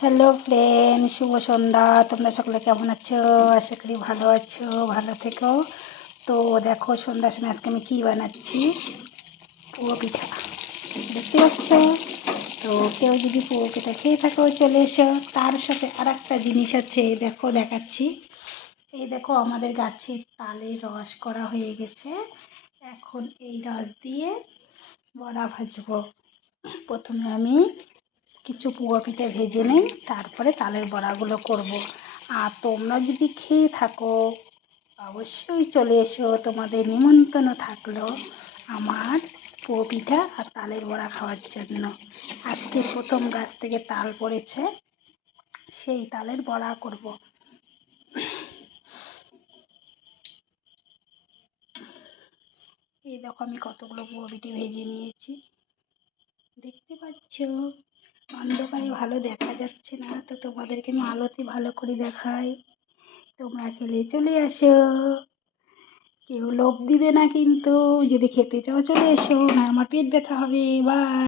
Hello friend শুভ সন্ধ্যা। তোমরা সকলে কেমন আছো? আশা করি ভালো আছো, ভালো থেকো। তো দেখো, সন্ধ্যার সময় আজকে আমি কী বানাচ্ছি? পুয়ো পিঠা। দেখতে পাচ্ছ? তো কেউ যদি পুয়ো পিঠা খেয়ে থাকো, চলে এসো। তার সাথে আর একটা জিনিস আছে দেখো, দেখাচ্ছি। এই দেখো, আমাদের গাছের তালের রস করা হয়ে গেছে। এখন এই রস দিয়ে বড়া ভাজবো। প্রথমে আমি কিছু পুয়া পিঠে ভেজে নিই, তারপরে তালের বড়াগুলো করব। আর তোমরা যদি খেয়ে থাকো, অবশ্যই চলে এসো, তোমাদের নিমন্ত্রণ থাকল আমার পুয়ো পিঠা আর তালের বড়া খাওয়ার জন্য। আজকে প্রথম গাছ থেকে তাল পড়েছে, সেই তালের বড়া করব। এই দেখো আমি কতগুলো পুয়ো পিঠে ভেজে নিয়েছি। দেখতে পাচ্ছ? অন্ধকারে ভালো দেখা যাচ্ছে না, তো তোমাদেরকে আমি আলোতে ভালো করে দেখাই। তোমরা খেলে চলে এসো কেউ লোভ দিবে না কিন্তু, যদি খেতে চাও চলে এসো, না আমার পেট ব্যথা হবে বা